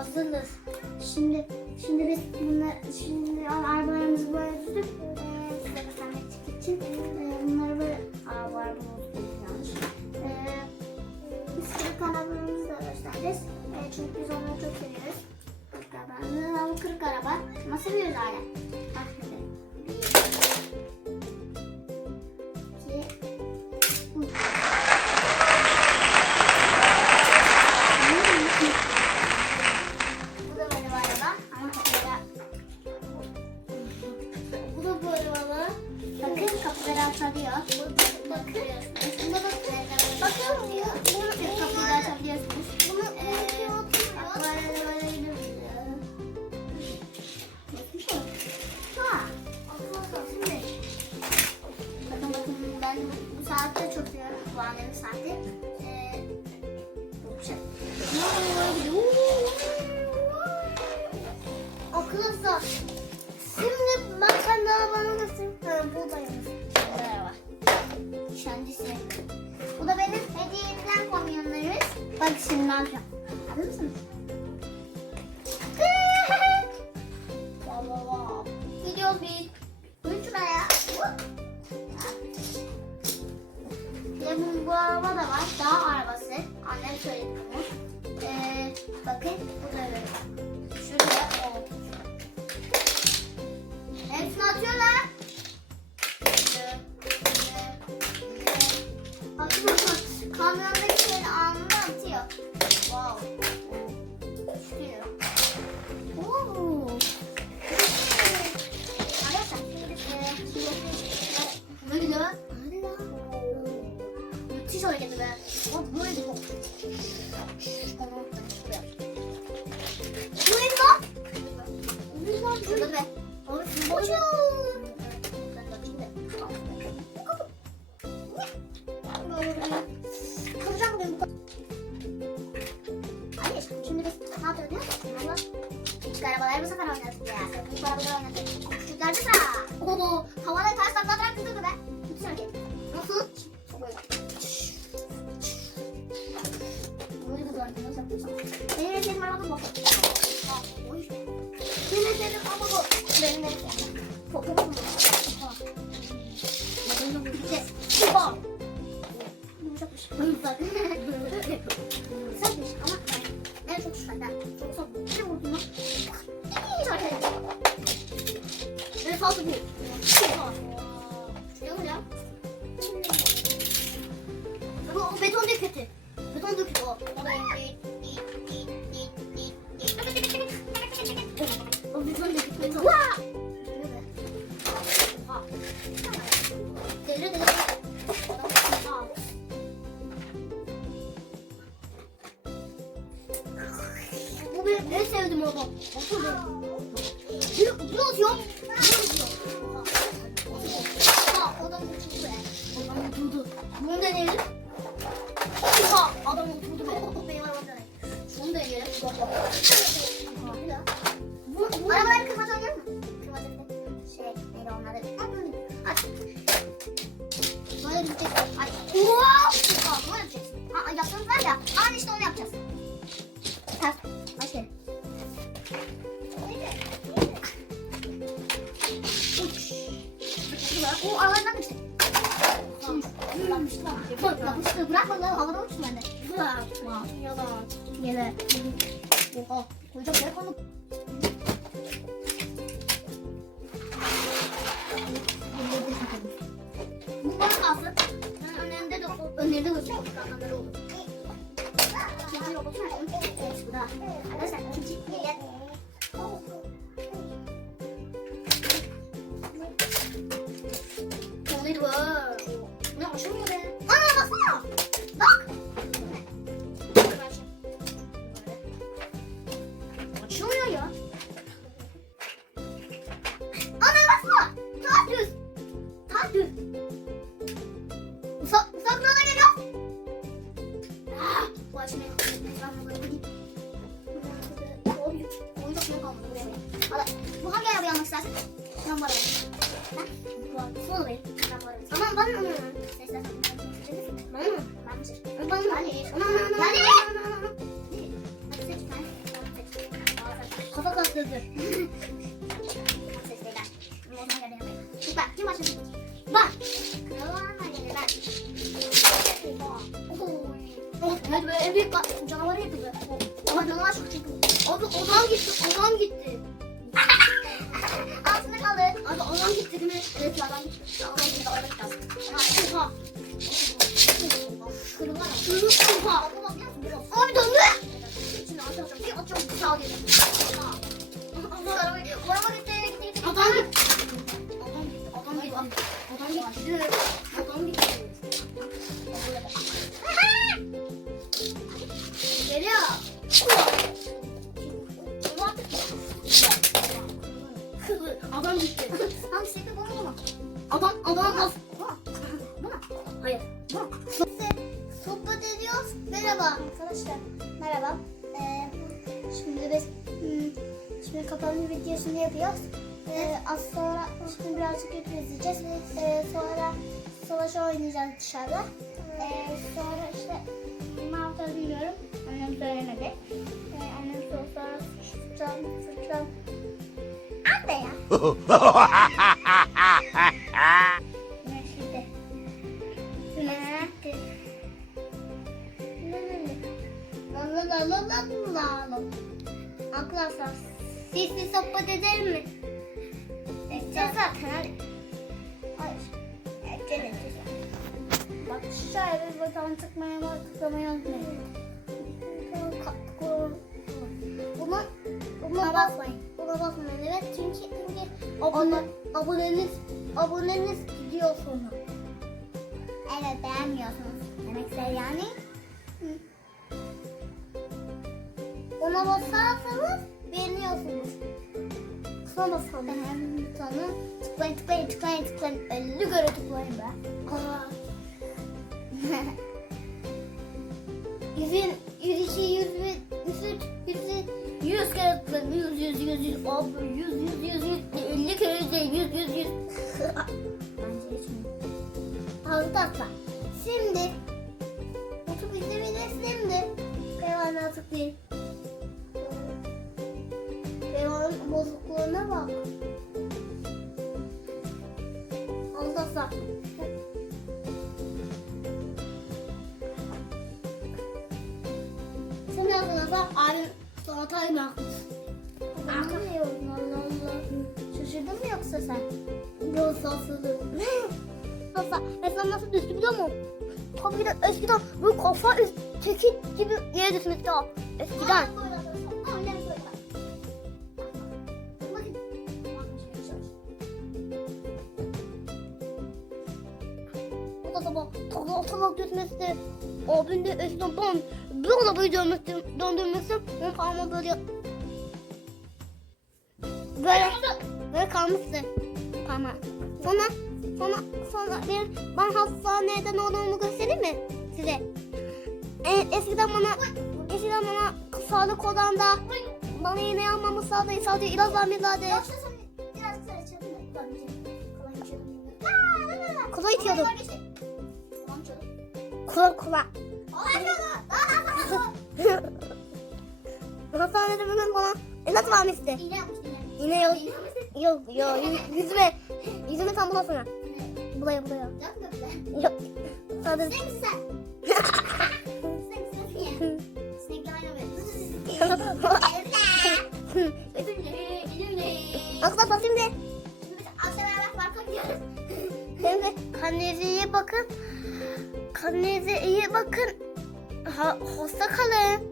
Hazırız. Şimdi şimdi biz bunlar şimdi arabalarımızı böyle tutup eee size göstermek için eee bunları böyle arabalar bunu yanlış. Eee biz kırık arabalarımızı da göstereceğiz. Eee çünkü biz onları çok seviyoruz. Kırık araba. Ama kırık araba. Ama seviyoruz hala. Bu araba. Bakın kapıları açabiliyor. Bakın. Bunda bakın. Bakın. Bunu kapıları açabiliyorsunuz. Bunu. Bakın bakın ben bu saati çok seviyorum. Bu annemin saati. Eee bu şey. Arkadaşlar şimdi ben kendi arabamı göstereyim. Ha, buradayım. Merhaba. Şancısı. Bu da benim hediye edilen kamyonlarımız. Bak şimdi ne yapacağım. Hazır wow. Gidiyoruz biz. Üç şuraya. Bu araba da var. Dağ arabası. Annem söyledi arabaları bu sefer oynattık ya. Büyük arabaları oynattık. Küçükler de sağ. Oho, havada ters taklatarak gidiyordu be. Müthiş hareket. Nasıl? Çok böyle. Böyle hareket nasıl yapıyorsam. Bam. Yumuşakmış. Yumuşak. Yumuşakmış ama en çok çok. Ne vurdun lan? Hiç hareket etmiyor. Böyle saldı bir. Şuraya mı ya? Ama o beton da kötü. Bu benim en sevdiğim. Bakın benim. Bir, atıyor. Bir atıyor. Ha, adam oturdu be. Adam oturdu. Bunu deneyelim. Ha, adam oturdu be. Şunu deneyelim. Bak bak. O aralardan işte. Fırlamıştı. Bırakma lan havada uçsun bende. Bırakma. Yalan. Yere. Oha. Koyacak yere koydum. Bu bana kalsın. Önlerinde de önlerinde de olsun. Kanalları olur. Var. Evet, bu da. Bu? Ne aşamıyor be? Ana baksana. Bak. Açılmıyor ya. Ana baksana. Taş düz. Taş düz. Uzak, uzaklığına geliyor. Ah, bu açmıyor. Bu hangi arabayı almak istersin? Ben bu arabayı. Ben? Bu arabayı. Yapayım. Bak kim başlasın? Bak. Oh, evet böyle en büyük canavarı yapıldı. Ama canavar çok çekti. Abi odam gitti, odam gitti. Altında kaldı. Abi odam gitti değil mi? Evet odam gitti. Odam gitti, odam gitti. Oha. Kırılar. Kırılar. Oha. Abi döndü. Şimdi atacağım. Bir atacağım. Sağ geri. Adam. Adam adam. Adam gitti. Adam gitti. Geliyor. Adam gitti. Tam şaka bu mu? Adam adam bas. Hayır. Sohbet ediyoruz. Merhaba arkadaşlar. Merhaba. Ee, şimdi biz hmm, şimdi kapanma videosunu yapıyoruz. Ee, az sonra şimdi birazcık YouTube izleyeceğiz. Ee, sonra savaş oynayacağız dışarıda. Ee, sonra işte ne yapacağız bilmiyorum. Annem söylemedi. Ee, annem sonra sonra sıçacağım sıçacağım. Anne ya. Ne şimdi? Ne? La la la la la la la. Arkadaşlar siz bir sohbet edelim mi? Edeceğiz zaten hadi. Hayır. Edeceğiz. Bak şöyle bir buton tıkmaya bak tıklamayı unutmayın. Buna, buna basmayın. Buna basmayın evet çünkü çünkü abone, aboneniz aboneniz gidiyor sonra. Evet beğenmiyorsunuz. Demekse yani. Hı. Ona basarsanız beğeniyorsunuz. Sonra basalım. Beğen butonu tıklayın tıklayın tıklayın tıklayın. 50 kere tıklayın be. Yüzün, yüz iki, yüz bir, yüz üç, yüz üç, yüz kere tıklayın. Yüz, yüz, yüz, yüz, abi yüz, yüz, yüz, yüz, 50 kere yüz, yüz, yüz, yüz. Bence hiç mi? Arkadaşlar şimdi bozukluğuna bak. Arkadaşlar. Şimdi arkadaşlar abim salatayı bırakmış. Anlamıyorum Allah Allah. Şaşırdın mı yoksa sen? Yok sarsıldım. Kafa, mesela nasıl düştü biliyor musun? Tabii de eskiden bu kafa çekik gibi yere düşmüştü. Eskiden. O da sabah takla takla düşmüştü. Abim de eskiden ben bir arabayı dönmüştüm, döndürmüştüm. Onun parmağı böyle böyle böyle kalmıştı parmağı. Sonra sonra sonra ben, ben hastaneden olduğumu göstereyim mi size? E, eskiden bana eskiden bana sağlık odanda bana iğne almamı sağladı. Sadece ilaç vermiyorlardı. Yoksa sen biraz da kolay içiyordum. Kola. Kolay içiyordun. Hastanede bugün bana ilaç vermişti. İğne yok. İğne. Yok yok yü- yüzüme. Yüzüme tam bulasana. Bulaya bulaya. Yok bile? Yok. Sadece. Sen? Arkadaşlar şimdi Şimdi biz akşam beraber parka gidiyoruz. Şimdi kendinize iyi bakın. Kendinize iyi bakın. Ha, hoşça kalın.